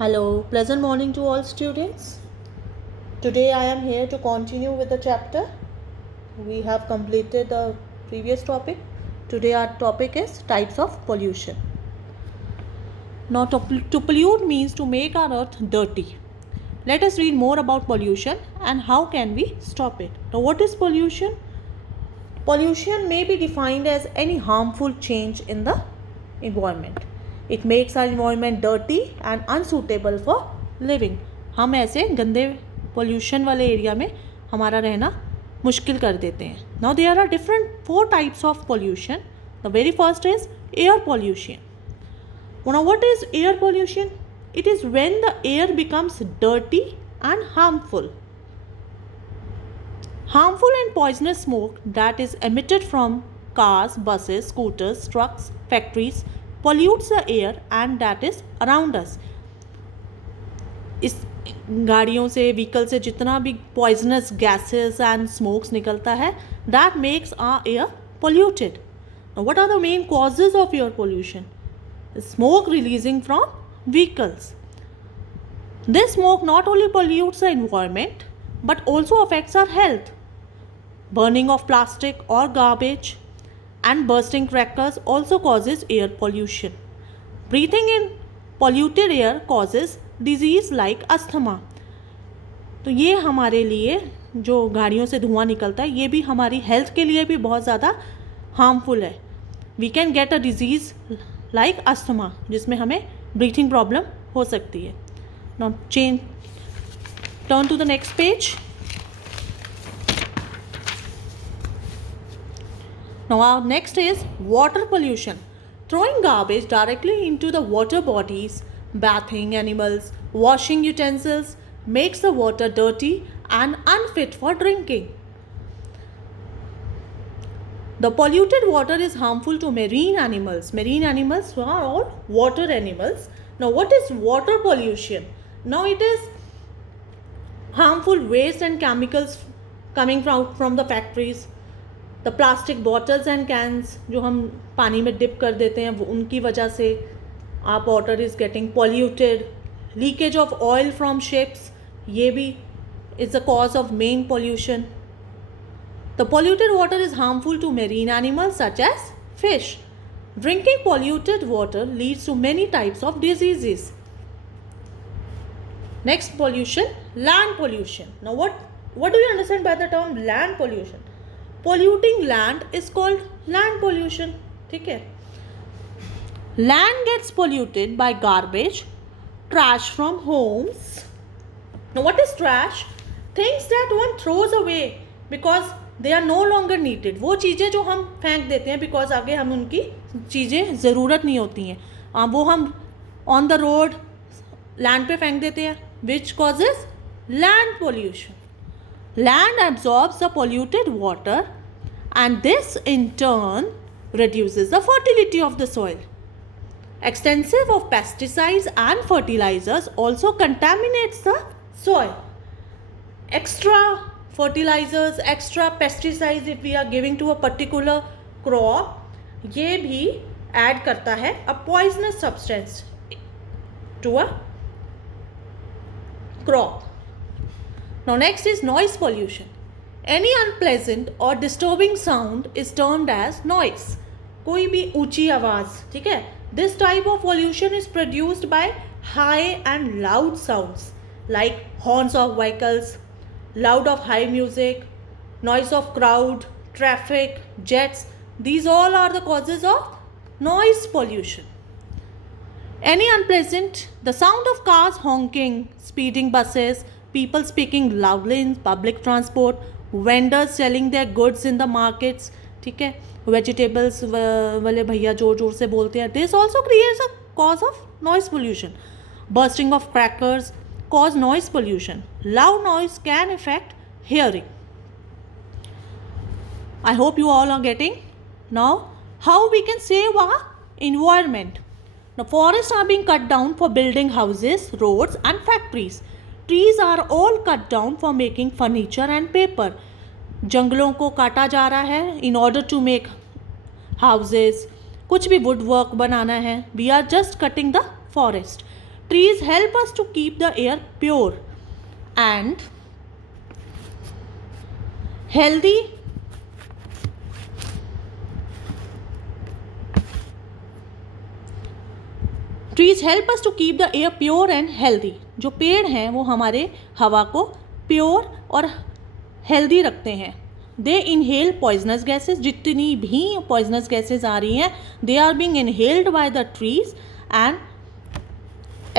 Hello, pleasant morning to all students. Today I am here to continue with the chapter. We have completed the previous topic. Today our topic is types of pollution. Now to pollute means to make our earth dirty. Let us read more about pollution and how can we stop it. Now what is pollution? Pollution may be defined as any harmful change in the environment. It makes our environment dirty and unsuitable for living. हम ऐसे गंदे pollution वाले area में हमारा रहना मुश्किल कर देते हैं. Now there are different 4 types of pollution. The very first is air pollution. Now what is air pollution? It is when the air becomes dirty and harmful. Harmful and poisonous smoke that is emitted from cars, buses, scooters, trucks, factories pollutes the air and that is around us. इस गाड़ियों से vehicle से जितना भी poisonous gases and smokes निकलता है that makes our air polluted. What are the main causes of air pollution? Smoke releasing from vehicles. This smoke not only pollutes the environment but also affects our health. Burning of plastic or garbage and bursting crackers also causes air pollution. Breathing in polluted air causes disease like asthma. तो ये हमारे लिए जो गाड़ियों से धुआं निकलता है ये भी हमारी हेल्थ के लिए भी बहुत ज़्यादा हार्मफुल है. We can get a disease like asthma जिसमें हमें ब्रीथिंग प्रॉब्लम हो सकती है. Now turn to the next page. Now our next is water pollution. Throwing garbage directly into the water bodies, bathing animals, washing utensils makes the water dirty and unfit for drinking. The polluted water is harmful to marine animals. Marine animals are all water animals. Now what is water pollution? Now it is harmful waste and chemicals coming from the factories. The plastic bottles and cans जो हम पानी में dip कर देते हैं वो उनकी वजह से our water is getting polluted. Leakage of oil from ships ये भी is the cause of main pollution. The polluted water is harmful to marine animals such as fish. Drinking polluted water leads to many types of diseases. Next pollution, land pollution. Now what do you understand by the term land pollution? Polluting land is called land pollution. ठीक है. Land gets polluted by garbage, trash from homes. Now what is trash? Things that one throws away because they are no longer needed. वो चीज़ें जो हम फेंक देते हैं because आगे हम उनकी चीज़ें ज़रूरत नहीं होती हैं. वो हम on the road land पे फेंक देते हैं which causes land pollution. Land absorbs the polluted water and this in turn reduces the fertility of the soil. Extensive of pesticides and fertilizers also contaminates the soil. Extra fertilizers, extra pesticides if we are giving to a particular crop ये भी add करता है a poisonous substance to a crop. Now next is noise pollution. Any unpleasant or disturbing sound is termed as noise. कोई भी ऊंची आवाज़, ठीक है. This type of pollution is produced by high and loud sounds like horns of vehicles, loud of high music, noise of crowd, traffic, jets. These all are the causes of noise pollution. Any unpleasant, the sound of cars honking, speeding buses, people speaking loudly in public transport, vendors selling their goods in the markets, ठीक है. Vegetables वाले भैया जोर जोर से बोलते हैं. This also creates a cause of noise pollution. Bursting of crackers cause noise pollution. Loud noise can affect hearing. I hope you all are getting. Now how we can save our environment? Now forests are being cut down for building houses, roads and factories. Trees are all cut down for making furniture and paper. जंगलों को काटा जा रहा है in order to make houses. कुछ भी wood work बनाना है. We are just cutting the forest. trees help us to keep the air pure and healthy. Trees help us to keep the air pure and healthy. जो पेड़ हैं वो हमारे हवा को प्योर और हेल्दी रखते हैं. They inhale poisonous gases. जितनी भी पॉइजनस गैसेज आ रही हैं they are being inhaled by the trees and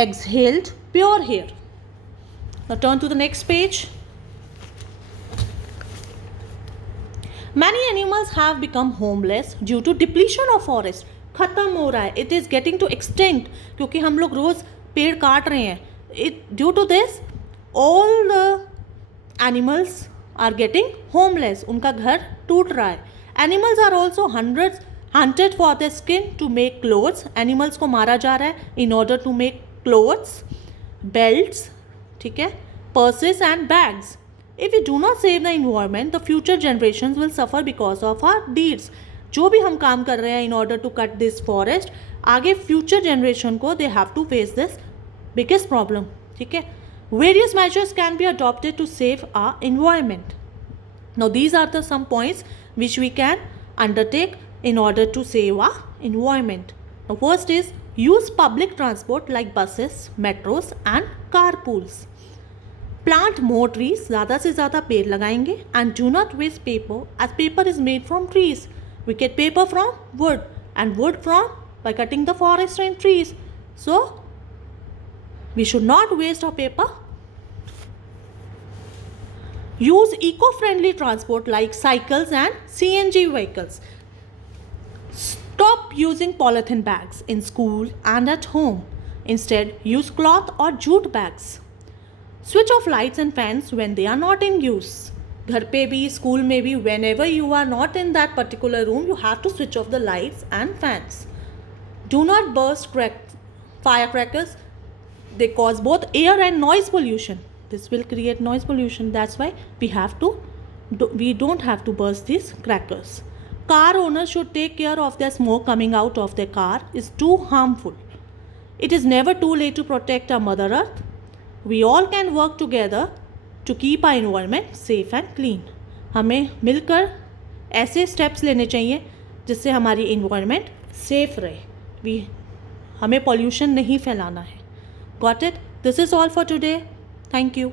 exhaled pure air. Now turn to the next page. Many animals have become homeless due to depletion of forest. खत्म हो रहा है. It is getting to extinct क्योंकि हम लोग रोज पेड़ काट रहे हैं. Due to this, all the animals are getting homeless. उनका घर टूट रहा है. Animals are also hunted for their skin to make clothes. Animals को मारा जा रहा है in order to make clothes, belts, ठीक है, purses and bags. If we do not save the environment, the future generations will suffer because of our deeds. जो भी हम काम कर रहे हैं in order to cut this forest, आगे future generation को they have to face this biggest problem. ठीक है. Various measures can be adopted to save our environment. Now these are the some points which we can undertake in order to save our environment. Now first is use public transport like buses, metros and carpools. Plant more trees. ज़्यादा से ज़्यादा पेड़ लगाएंगे. And do not waste paper as paper is made from trees. We get paper from wood and wood from by cutting the forest and trees. So we should not waste our paper. Use eco-friendly transport like cycles and CNG vehicles. Stop using polythene bags in school and at home. Instead, use cloth or jute bags. Switch off lights and fans when they are not in use. घर पे भी school में भी whenever you are not in that particular room, you have to switch off the lights and fans. Do not burst firecrackers. They cause both air and noise pollution. This will create noise pollution. That's why we don't have to burst these crackers. Car owners should take care of their smoke coming out of their car is too harmful. It is never too late to protect our Mother Earth. We all can work together to keep our environment safe and clean. हमें मिलकर ऐसे steps लेने चाहिए जिससे हमारी environment safe रहे. हमें pollution नहीं फैलाना है. Got it? This is all for today. Thank you.